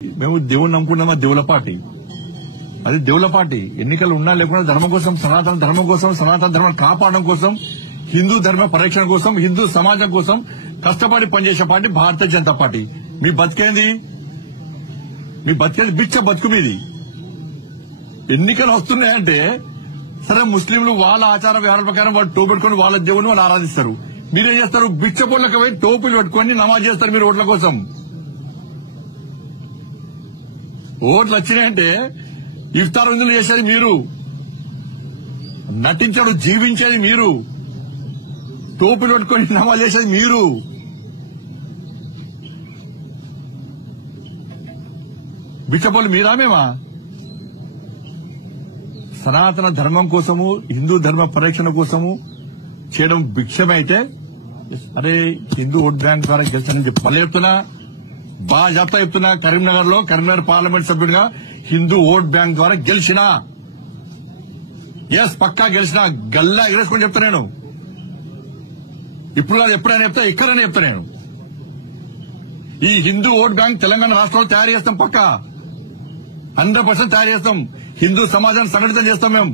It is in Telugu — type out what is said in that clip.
మేము దేవుని నమ్ముకున్నామా దేవుల పార్టీ అది దేవుల పార్టీ ఎన్నికలు ఉన్నా లేకుండా ధర్మం కోసం సనాతన ధర్మం కోసం సనాతన ధర్మాన్ని కాపాడడం కోసం హిందూ ధర్మ పరిరక్షణ కోసం హిందూ సమాజం కోసం కష్టపడి పనిచేసే పార్టీ భారతీయ జనతా పార్టీ మీ బతికేంది బిచ్చ బతుకు మీది ఎన్నికలు వస్తున్నాయంటే సరే ముస్లింలు వాళ్ళ ఆచార వ్యవహారాల ప్రకారం వాళ్ళు టోపు పెట్టుకుని వాళ్ళ దేవుని వాళ్ళు ఆరాధిస్తారు మీరేం చేస్తారు బిచ్చ పొట్లకు పోయి టోపులు పెట్టుకుని నమాజ్ చేస్తారు మీరు ఓట్ల కోసం ఓట్లు వచ్చినాయంటే ఇఫ్తార్ విందులు చేసేది మీరు నటించడు జీవించేది మీరు టోపులు పెట్టుకుని నమాజ్ చేసేది మీరు బిచ్చపోలు మీరా మేమా సనాతన ధర్మం కోసము హిందూ ధర్మ పరిరక్షణ కోసము చేయడం భిక్షమైతే అరే హిందూ ఓట్ బ్యాంక్ ద్వారా గెలిచానని మళ్ళీ చెప్తున్నా బాగా చెప్తున్నా కరీంనగర్ పార్లమెంట్ సభ్యుడిగా హిందూ ఓట్ బ్యాంక్ ద్వారా గెలిచినా ఎస్ పక్కా గెలిచినా గల్లా ఎగరేసుకొని చెప్తా నేను ఇప్పుడు కాదు ఎప్పుడైనా చెప్తా ఎక్కడైనా చెప్తా నేను ఈ హిందూ ఓట్ బ్యాంక్ తెలంగాణ రాష్ట్రంలో తయారు చేస్తాం పక్కా 100% తయారు చేస్తాం హిందూ సమాజాన్ని సంఘటితం చేస్తాం మేము